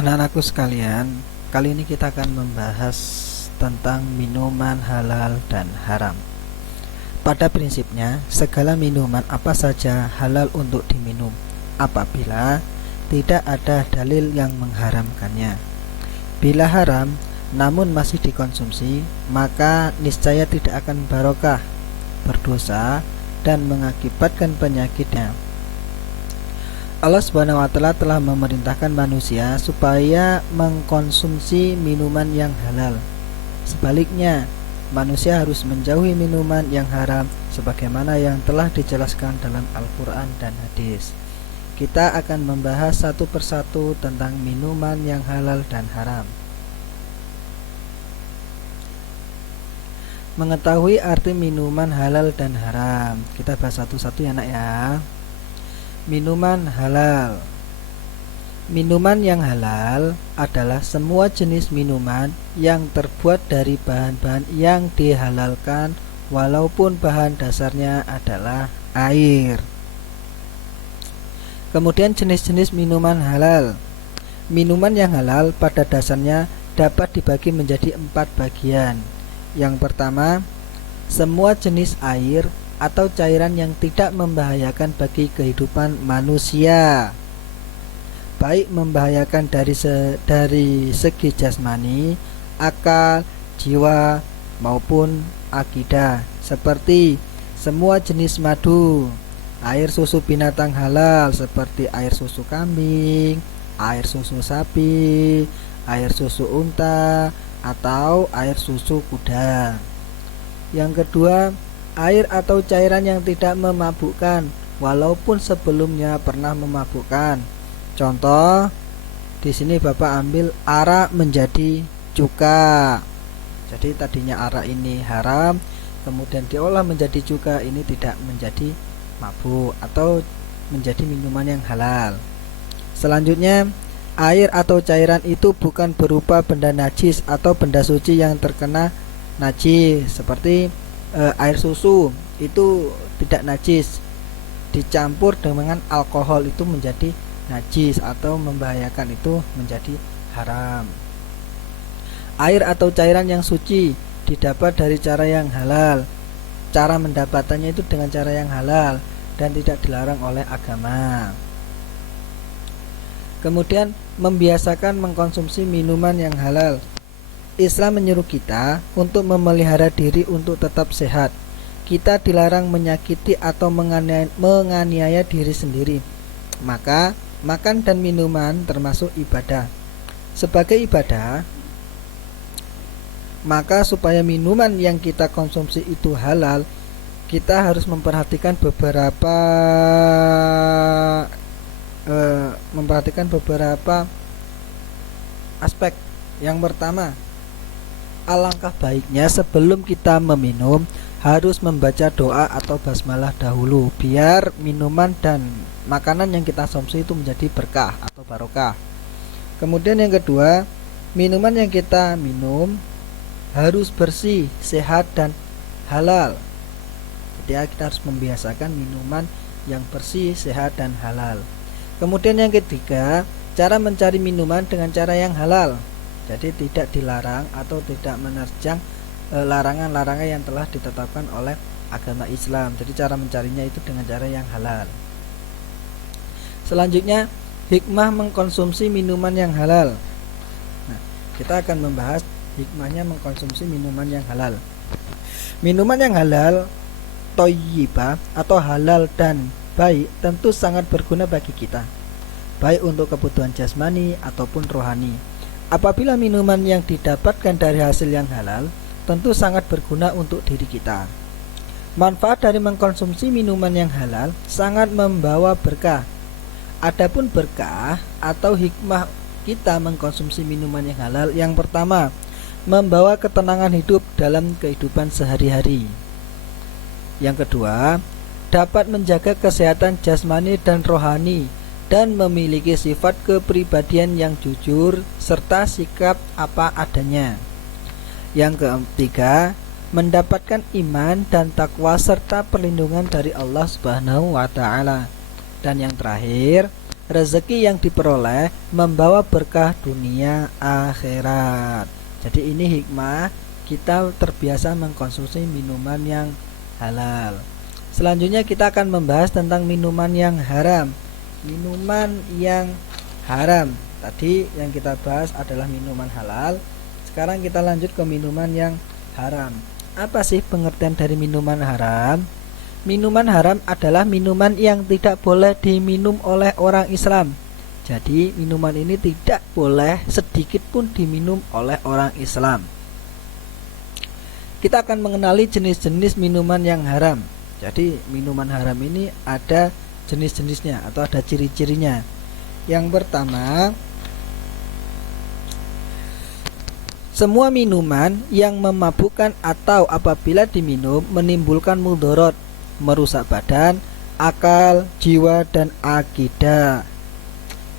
Anak-anakku sekalian, kali ini kita akan membahas tentang minuman halal dan haram. Pada prinsipnya, segala minuman apa saja halal untuk diminum apabila tidak ada dalil yang mengharamkannya. Bila haram namun masih dikonsumsi, maka niscaya tidak akan barokah, berdosa, dan mengakibatkan penyakitnya. Allah Subhanahu wa Ta'ala telah memerintahkan manusia supaya mengkonsumsi minuman yang halal. Sebaliknya, manusia harus menjauhi minuman yang haram sebagaimana yang telah dijelaskan dalam Al-Quran dan hadis. Kita akan membahas satu persatu tentang minuman yang halal dan haram. Mengetahui arti minuman halal dan haram, kita bahas satu-satu ya nak ya. Minuman halal. Minuman yang halal adalah semua jenis minuman yang terbuat dari bahan-bahan yang dihalalkan walaupun bahan dasarnya adalah air. Kemudian jenis-jenis minuman halal. Minuman yang halal pada dasarnya dapat dibagi menjadi 4 bagian. Yang pertama, semua jenis air atau cairan yang tidak membahayakan bagi kehidupan manusia, baik membahayakan dari segi jasmani, akal, jiwa maupun akidah, seperti semua jenis madu, air susu binatang halal seperti air susu kambing, air susu sapi, air susu unta, atau air susu kuda. Yang kedua, air atau cairan yang tidak memabukkan walaupun sebelumnya pernah memabukkan. Contoh, di sini Bapak ambil arak menjadi cuka. Jadi tadinya arak ini haram, kemudian diolah menjadi cuka, ini tidak menjadi mabuk atau menjadi minuman yang halal. Selanjutnya, air atau cairan itu bukan berupa benda najis atau benda suci yang terkena najis, seperti air susu itu tidak najis, dicampur dengan alkohol itu menjadi najis atau membahayakan, itu menjadi haram. Air atau cairan yang suci didapat dari cara yang halal, cara mendapatkannya itu dengan cara yang halal dan tidak dilarang oleh agama. Kemudian membiasakan mengkonsumsi minuman yang halal. Islam menyuruh kita untuk memelihara diri untuk tetap sehat. Kita dilarang menyakiti atau menganiaya diri sendiri. Maka makan dan minuman termasuk ibadah. Sebagai ibadah, maka supaya minuman yang kita konsumsi itu halal, kita harus memperhatikan beberapa aspek. Yang pertama, alangkah baiknya sebelum kita meminum harus membaca doa atau basmalah dahulu, biar minuman dan makanan yang kita konsumsi itu menjadi berkah atau barokah. Kemudian yang kedua, minuman yang kita minum harus bersih, sehat dan halal. Jadi kita harus membiasakan minuman yang bersih, sehat dan halal. Kemudian yang ketiga, cara mencari minuman dengan cara yang halal. Jadi tidak dilarang atau tidak menerjang larangan-larangan yang telah ditetapkan oleh agama Islam. Jadi cara mencarinya itu dengan cara yang halal. Selanjutnya, hikmah mengkonsumsi minuman yang halal. Nah, kita akan membahas hikmahnya mengkonsumsi minuman yang halal. Minuman yang halal, thayyibah atau halal dan baik, tentu sangat berguna bagi kita, baik untuk kebutuhan jasmani ataupun rohani. Apabila minuman yang didapatkan dari hasil yang halal, tentu sangat berguna untuk diri kita. Manfaat dari mengkonsumsi minuman yang halal sangat membawa berkah. Adapun berkah atau hikmah kita mengkonsumsi minuman yang halal, yang pertama, membawa ketenangan hidup dalam kehidupan sehari-hari. Yang kedua, dapat menjaga kesehatan jasmani dan rohani dan memiliki sifat kepribadian yang jujur serta sikap apa adanya. Yang ketiga, mendapatkan iman dan takwa serta perlindungan dari Allah Subhanahu wa Ta'ala. Dan yang terakhir, rezeki yang diperoleh membawa berkah dunia akhirat. Jadi ini hikmah kita terbiasa mengkonsumsi minuman yang halal. Selanjutnya kita akan membahas tentang minuman yang haram. Minuman yang haram. Tadi yang kita bahas adalah minuman halal. Sekarang kita lanjut ke minuman yang haram. Apa sih pengertian dari minuman haram? Minuman haram adalah minuman yang tidak boleh diminum oleh orang Islam. Jadi minuman ini tidak boleh sedikit pun diminum oleh orang Islam. Kita akan mengenali jenis-jenis minuman yang haram. Jadi minuman haram ini ada jenis-jenisnya atau ada ciri-cirinya. Yang pertama, semua minuman yang memabukkan atau apabila diminum menimbulkan mudarat, merusak badan, akal, jiwa, dan akidah.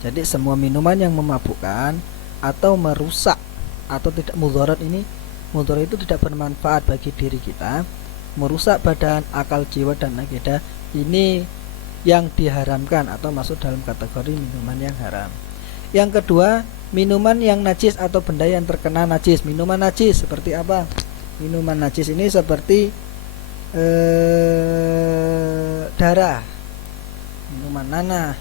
Jadi semua minuman yang memabukkan atau merusak atau tidak mudarat ini, mudarat itu tidak bermanfaat bagi diri kita, merusak badan, akal, jiwa, dan akidah, ini yang diharamkan atau masuk dalam kategori minuman yang haram. Yang kedua, minuman yang najis atau benda yang terkena najis. Minuman najis seperti apa? Minuman najis ini seperti darah, minuman nanah,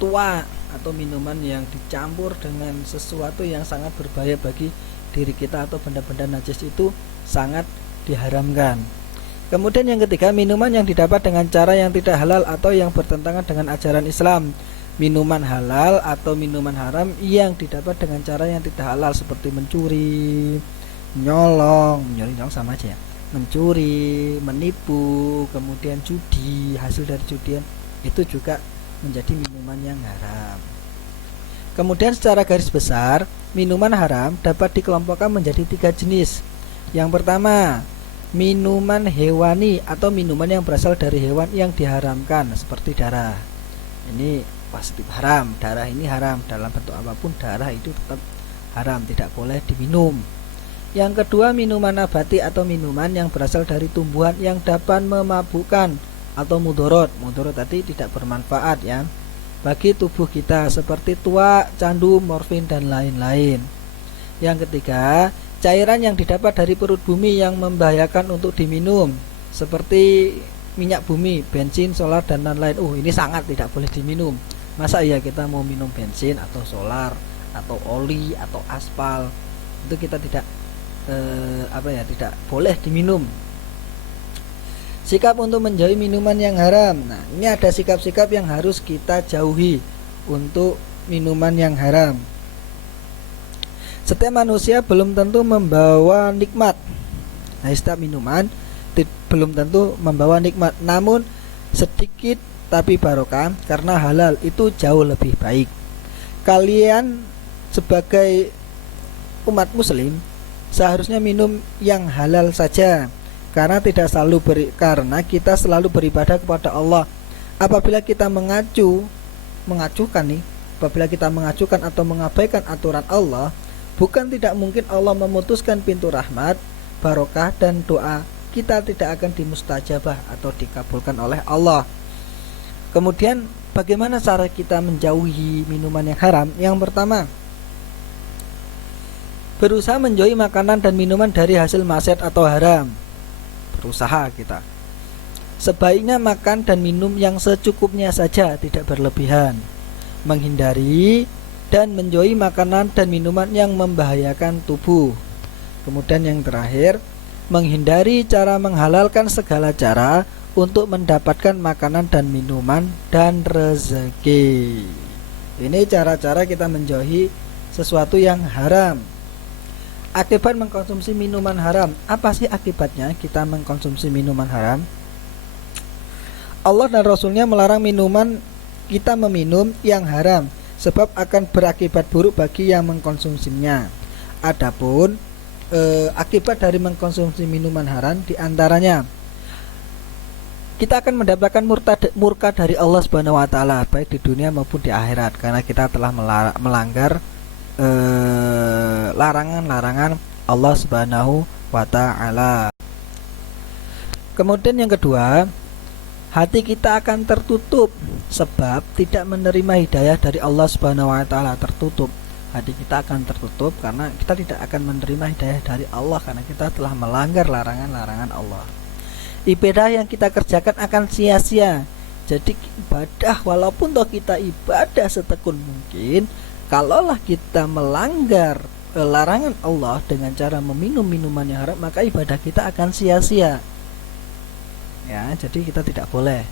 tua, atau minuman yang dicampur dengan sesuatu yang sangat berbahaya bagi diri kita atau benda-benda najis itu sangat diharamkan. Kemudian yang ketiga, minuman yang didapat dengan cara yang tidak halal atau yang bertentangan dengan ajaran Islam. Minuman halal atau minuman haram yang didapat dengan cara yang tidak halal seperti mencuri, nyolong sama aja ya. Mencuri, menipu, kemudian judi, hasil dari judian itu juga menjadi minuman yang haram. Kemudian secara garis besar, minuman haram dapat dikelompokkan menjadi 3 jenis. Yang pertama, minuman hewani atau minuman yang berasal dari hewan yang diharamkan seperti darah. Ini pasti haram, darah ini haram, dalam bentuk apapun darah itu tetap haram, tidak boleh diminum. Yang kedua, minuman nabati atau minuman yang berasal dari tumbuhan yang dapat memabukkan atau mudarat. Mudarat tadi tidak bermanfaat ya bagi tubuh kita seperti tuak, candu, morfin, dan lain-lain. Yang ketiga, cairan yang didapat dari perut bumi yang membahayakan untuk diminum seperti minyak bumi, bensin, solar, dan lain-lain. Ini sangat tidak boleh diminum. Masa iya kita mau minum bensin atau solar atau oli atau aspal, itu kita tidak tidak boleh diminum. Sikap untuk menjauhi minuman yang haram. Nah, ini ada sikap-sikap yang harus kita jauhi untuk minuman yang haram. Setiap manusia belum tentu membawa nikmat. Nah, setiap minuman belum tentu membawa nikmat, namun sedikit tapi barokah karena halal itu jauh lebih baik. Kalian sebagai umat muslim seharusnya minum yang halal saja, karena kita selalu beribadah kepada Allah. Apabila kita mengacukan atau mengabaikan aturan Allah, bukan tidak mungkin Allah memutuskan pintu rahmat, barokah, dan doa kita tidak akan dimustajabah atau dikabulkan oleh Allah. Kemudian bagaimana cara kita menjauhi minuman yang haram? Yang pertama, berusaha menjauhi makanan dan minuman dari hasil maksiat atau haram. Berusaha kita. Sebaiknya makan dan minum yang secukupnya saja, tidak berlebihan. Menghindari dan menjauhi makanan dan minuman yang membahayakan tubuh. Kemudian yang terakhir, menghindari cara menghalalkan segala cara untuk mendapatkan makanan dan minuman dan rezeki. Ini cara-cara kita menjauhi sesuatu yang haram. Akibat mengkonsumsi minuman haram. Apa sih akibatnya kita mengkonsumsi minuman haram? Allah dan Rasulnya melarang kita meminum yang haram, sebab akan berakibat buruk bagi yang mengkonsumsinya. Adapun akibat dari mengkonsumsi minuman haram diantaranya kita akan mendapatkan murka dari Allah Subhanahu wa taala baik di dunia maupun di akhirat, karena kita telah melanggar larangan-larangan Allah Subhanahu wa taala. Kemudian yang kedua, hati kita akan tertutup, sebab tidak menerima hidayah dari Allah Subhanahu wa taala. Tertutup, hati kita akan tertutup karena kita tidak akan menerima hidayah dari Allah, karena kita telah melanggar larangan-larangan Allah. Ibadah yang kita kerjakan akan sia-sia. Jadi ibadah, walaupun toh kita ibadah setekun mungkin, kalaulah kita melanggar larangan Allah dengan cara meminum minuman yang haram, maka ibadah kita akan sia-sia. Ya, jadi kita tidak boleh.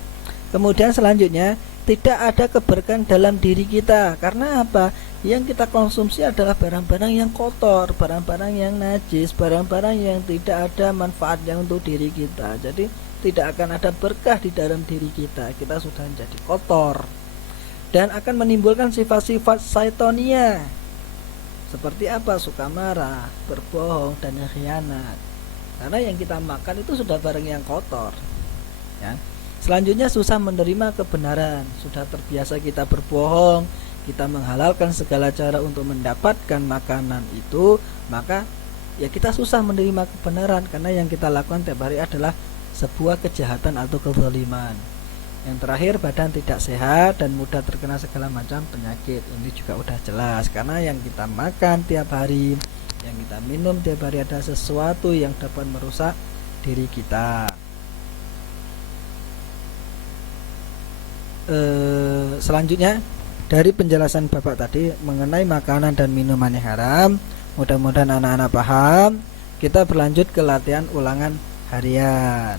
Kemudian selanjutnya, tidak ada keberkahan dalam diri kita. Karena apa? Yang kita konsumsi adalah barang-barang yang kotor, barang-barang yang najis, barang-barang yang tidak ada manfaatnya untuk diri kita. Jadi tidak akan ada berkah di dalam diri kita. Kita sudah menjadi kotor dan akan menimbulkan sifat-sifat syaitonia. Seperti apa? Suka marah, berbohong, dan khianat. Karena yang kita makan itu sudah barang yang kotor. Ya. Selanjutnya, susah menerima kebenaran. Sudah terbiasa kita berbohong, kita menghalalkan segala cara untuk mendapatkan makanan itu, maka ya kita susah menerima kebenaran, karena yang kita lakukan tiap hari adalah sebuah kejahatan atau kezaliman. Yang terakhir, badan tidak sehat dan mudah terkena segala macam penyakit. Ini juga udah jelas, karena yang kita makan tiap hari, yang kita minum tiap hari ada sesuatu yang dapat merusak diri kita. Selanjutnya, dari penjelasan Bapak tadi mengenai makanan dan minuman yang haram, mudah-mudahan anak-anak paham. Kita berlanjut ke latihan ulangan harian.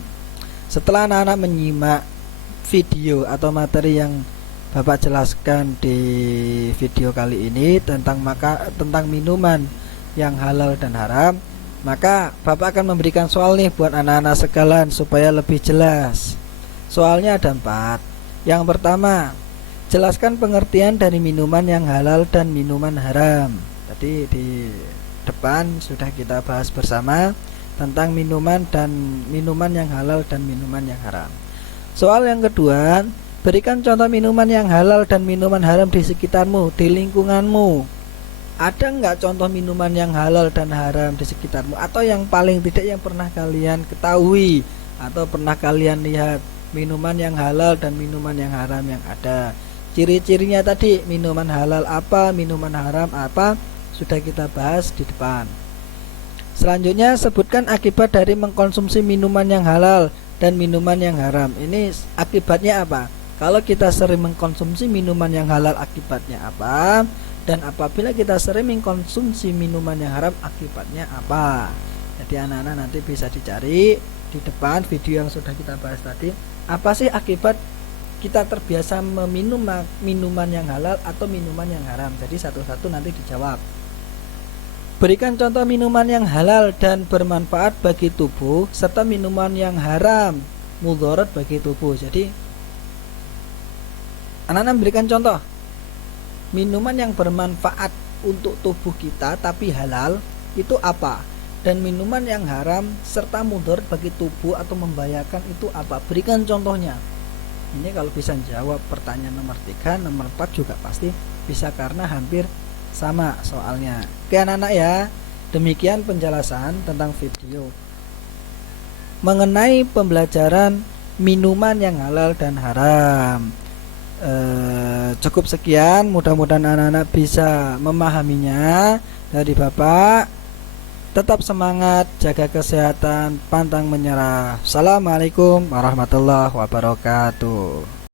Setelah anak-anak menyimak video atau materi yang Bapak jelaskan di video kali ini tentang minuman yang halal dan haram, maka Bapak akan memberikan soal nih buat anak-anak sekalian supaya lebih jelas. Soalnya ada 4. Yang pertama, jelaskan pengertian dari minuman yang halal dan minuman haram. Tadi di depan sudah kita bahas bersama tentang minuman yang halal dan minuman yang haram. Soal yang kedua, berikan contoh minuman yang halal dan minuman haram di sekitarmu, di lingkunganmu. Ada nggak contoh minuman yang halal dan haram di sekitarmu? Atau yang paling tidak yang pernah kalian ketahui atau pernah kalian lihat minuman yang halal dan minuman yang haram yang ada. Ciri-cirinya tadi, minuman halal apa, minuman haram apa, sudah kita bahas di depan. Selanjutnya, sebutkan akibat dari mengkonsumsi minuman yang halal dan minuman yang haram. Ini akibatnya apa? Kalau kita sering mengkonsumsi minuman yang halal, akibatnya apa? Dan apabila kita sering mengkonsumsi minuman yang haram, akibatnya apa? Jadi anak-anak nanti bisa dicari di depan video yang sudah kita bahas tadi. Apa sih akibat kita terbiasa meminum minuman yang halal atau minuman yang haram? Jadi satu-satu nanti dijawab. Berikan contoh minuman yang halal dan bermanfaat bagi tubuh, serta minuman yang haram mudarat bagi tubuh. Jadi anak-anak berikan contoh minuman yang bermanfaat untuk tubuh kita tapi halal itu apa, dan minuman yang haram serta mudarat bagi tubuh atau membahayakan itu apa. Berikan contohnya. Ini kalau bisa jawab pertanyaan nomor 3, nomor 4 juga pasti bisa karena hampir sama soalnya. Oke anak-anak ya, demikian penjelasan tentang video mengenai pembelajaran minuman yang halal dan haram. Cukup sekian, mudah-mudahan anak-anak bisa memahaminya. Dari Bapak, tetap semangat, jaga kesehatan, pantang menyerah. Assalamualaikum warahmatullahi wabarakatuh.